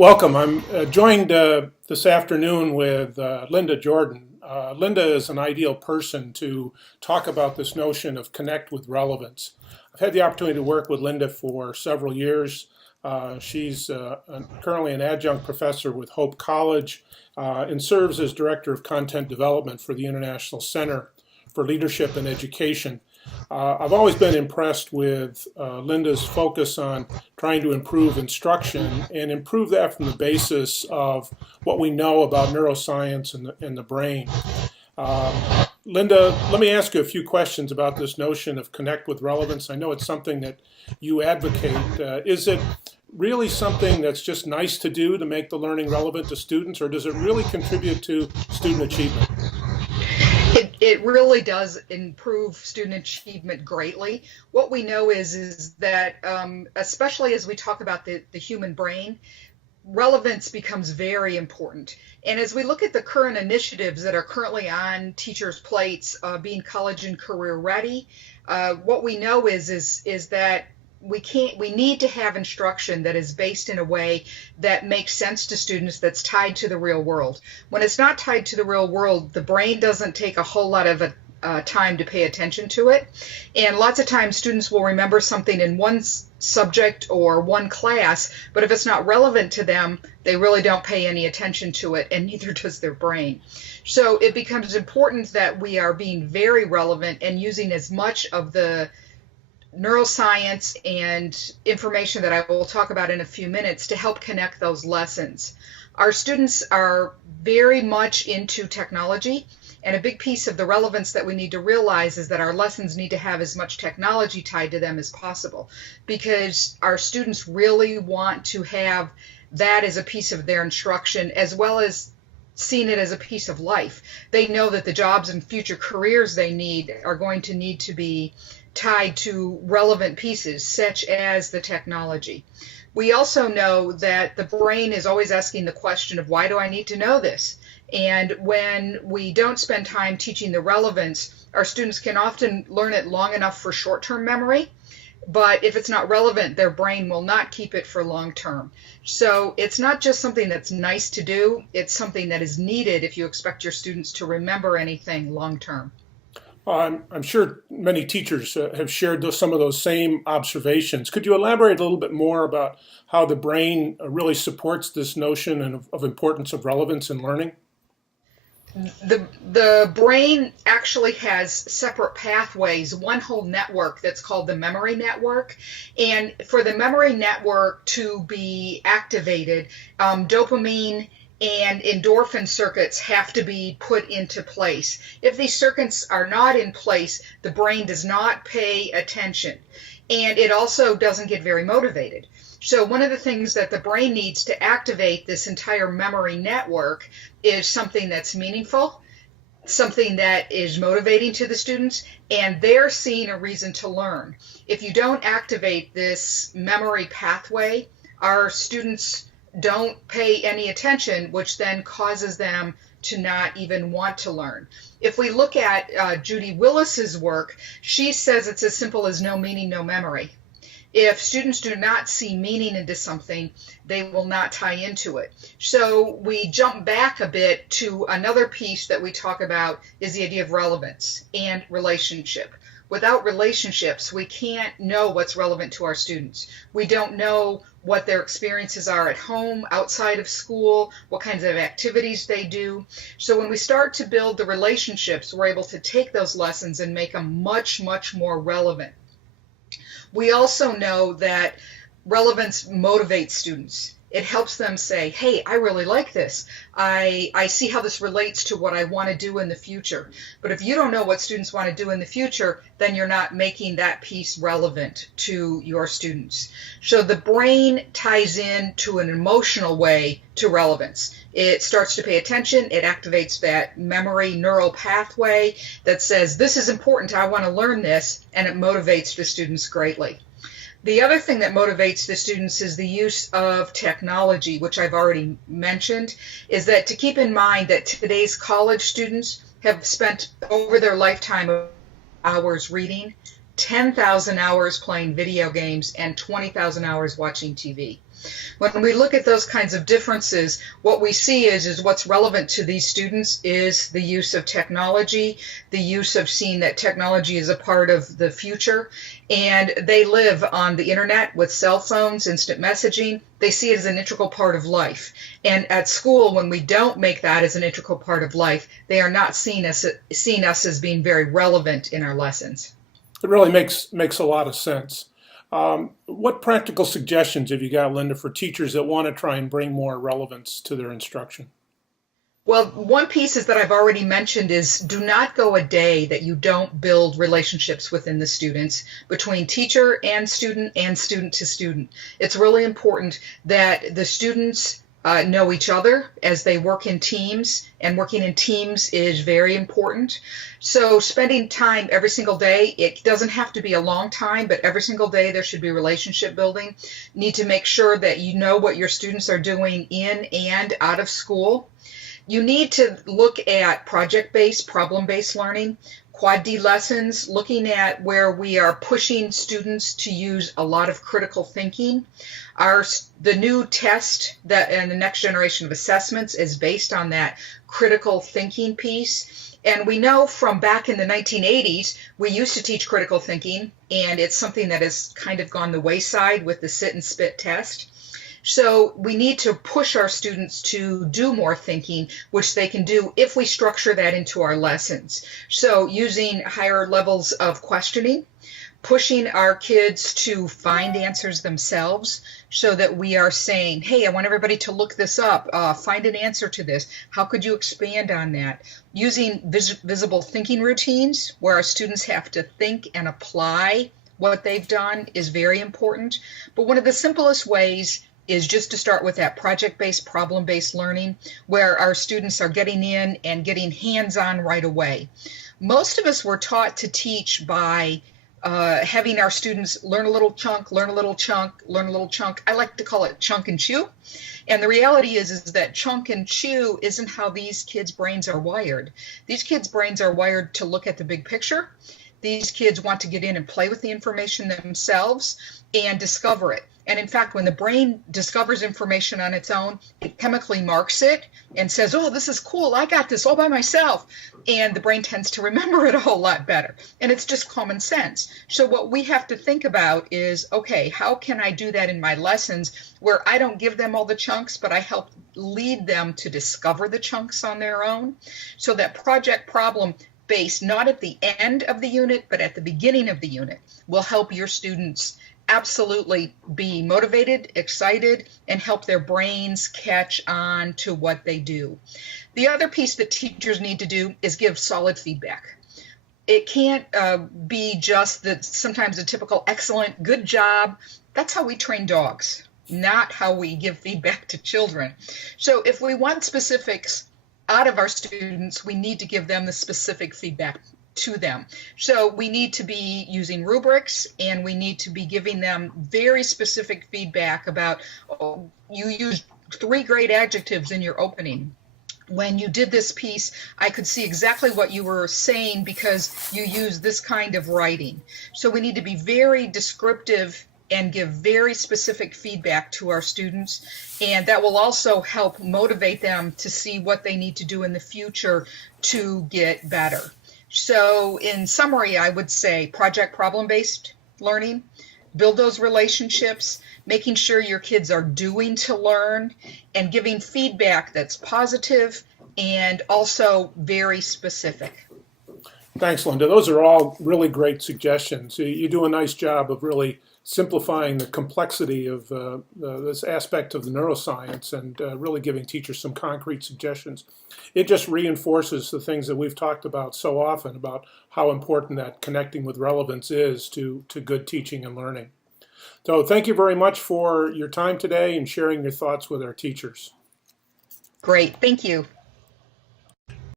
Welcome. I'm joined this afternoon with Linda Jordan. Linda is an ideal person to talk about this notion of connect with relevance. I've had the opportunity to work with Linda for several years. She's currently an adjunct professor with Hope College and serves as Director of Content Development for the International Center for Leadership and Education. I've always been impressed with Linda's focus on trying to improve instruction and improve that from the basis of what we know about neuroscience and the brain. Linda, let me ask you a few questions about this notion of connect with relevance. I know it's something that you advocate. Is it really something that's just nice to do to make the learning relevant to students, or does it really contribute to student achievement? It really does improve student achievement greatly. What we know is that, especially as we talk about the human brain, relevance becomes very important. And as we look at the current initiatives that are currently on teachers' plates, being college and career ready, what we know is that we need to have instruction that is based in a way that makes sense to students, that's tied to the real world. When it's not tied to the real world, the brain doesn't take a whole lot of time to pay attention to it. And lots of times students will remember something in one subject or one class, but if it's not relevant to them, they really don't pay any attention to it, and neither does their brain. So it becomes important that we are being very relevant and using as much of the neuroscience and information that I will talk about in a few minutes to help connect those lessons. Our students are very much into technology, and a big piece of the relevance that we need to realize is that our lessons need to have as much technology tied to them as possible, because our students really want to have that as a piece of their instruction, as well as seeing it as a piece of life. They know that the jobs and future careers they need are going to need to be tied to relevant pieces such as the technology. We also know that the brain is always asking the question of, why do I need to know this? And when we don't spend time teaching the relevance, our students can often learn it long enough for short-term memory, but if it's not relevant, their brain will not keep it for long-term. So it's not just something that's nice to do, it's something that is needed if you expect your students to remember anything long-term. I'm sure many teachers have shared some of those same observations. Could you elaborate a little bit more about how the brain really supports this notion of importance of relevance in learning? The brain actually has separate pathways, one whole network that's called the memory network. And for the memory network to be activated, dopamine and endorphin circuits have to be put into place. If these circuits are not in place, the brain does not pay attention, and it also doesn't get very motivated. So one of the things that the brain needs to activate this entire memory network is something that's meaningful, something that is motivating to the students, and they're seeing a reason to learn. If you don't activate this memory pathway, our students don't pay any attention, which then causes them to not even want to learn. If we look at Judy Willis's work, she says it's as simple as no meaning, no memory. If students do not see meaning into something, they will not tie into it. So we jump back a bit to another piece that we talk about is the idea of relevance and relationship. Without relationships, we can't know what's relevant to our students. We don't know what their experiences are at home, outside of school, what kinds of activities they do. So when we start to build the relationships, we're able to take those lessons and make them much, much more relevant. We also know that relevance motivates students. It helps them say, hey, I really like this. I see how this relates to what I want to do in the future. But if you don't know what students want to do in the future, then you're not making that piece relevant to your students. So the brain ties in to an emotional way to relevance. It starts to pay attention. It activates that memory neural pathway that says, this is important. I want to learn this. And it motivates the students greatly. The other thing that motivates the students is the use of technology, which I've already mentioned, is that to keep in mind that today's college students have spent over their lifetime hours reading, 10,000 hours playing video games and 20,000 hours watching TV. When we look at those kinds of differences, what we see is what's relevant to these students is the use of technology, the use of seeing that technology is a part of the future, and they live on the internet with cell phones, instant messaging. They see it as an integral part of life. And at school, when we don't make that as an integral part of life, they are not seeing us as being very relevant in our lessons. It really makes a lot of sense. What practical suggestions have you got, Linda, for teachers that want to try and bring more relevance to their instruction? Well, one piece is that I've already mentioned is do not go a day that you don't build relationships within the students, between teacher and student to student. It's really important that the students know each other as they work in teams, and working in teams is very important. So spending time every single day, it doesn't have to be a long time, but every single day there should be relationship building. You need to make sure that you know what your students are doing in and out of school. You need to look at project-based, problem-based learning, Quad D lessons, looking at where we are pushing students to use a lot of critical thinking. The new test that and the next generation of assessments is based on that critical thinking piece. And we know from back in the 1980s, we used to teach critical thinking, and it's something that has kind of gone the wayside with the sit and spit test. So we need to push our students to do more thinking, which they can do if we structure that into our lessons. So using higher levels of questioning, pushing our kids to find answers themselves, so that we are saying, hey, I want everybody to look this up, find an answer to this. How could you expand on that? Using visible thinking routines where our students have to think and apply what they've done is very important. But one of the simplest ways is just to start with that project-based, problem-based learning where our students are getting in and getting hands-on right away. Most of us were taught to teach by having our students learn a little chunk, learn a little chunk, learn a little chunk. I like to call it chunk and chew. And the reality is that chunk and chew isn't how these kids' brains are wired. These kids' brains are wired to look at the big picture. These kids want to get in and play with the information themselves and discover it. And in fact, when the brain discovers information on its own, it chemically marks it and says, oh, this is cool. I got this all by myself. And the brain tends to remember it a whole lot better. And it's just common sense. So what we have to think about is, okay, how can I do that in my lessons where I don't give them all the chunks, but I help lead them to discover the chunks on their own? So that project problem based not at the end of the unit, but at the beginning of the unit will help your students absolutely be motivated, excited, and help their brains catch on to what they do. The other piece that teachers need to do is give solid feedback. It can't be just that sometimes a typical excellent, good job. That's how we train dogs, not how we give feedback to children. So if we want specifics out of our students, we need to give them the specific feedback to them. So we need to be using rubrics, and we need to be giving them very specific feedback about, oh, you used 3 great adjectives in your opening. When you did this piece, I could see exactly what you were saying because you used this kind of writing. So we need to be very descriptive and give very specific feedback to our students, and that will also help motivate them to see what they need to do in the future to get better. So in summary, I would say project problem-based learning, build those relationships, making sure your kids are doing to learn, and giving feedback that's positive and also very specific. Thanks, Linda. Those are all really great suggestions. You do a nice job of really simplifying the complexity of this aspect of the neuroscience and really giving teachers some concrete suggestions. It just reinforces the things that we've talked about so often about how important that connecting with relevance is to good teaching and learning. So thank you very much for your time today and sharing your thoughts with our teachers. Great. Thank you.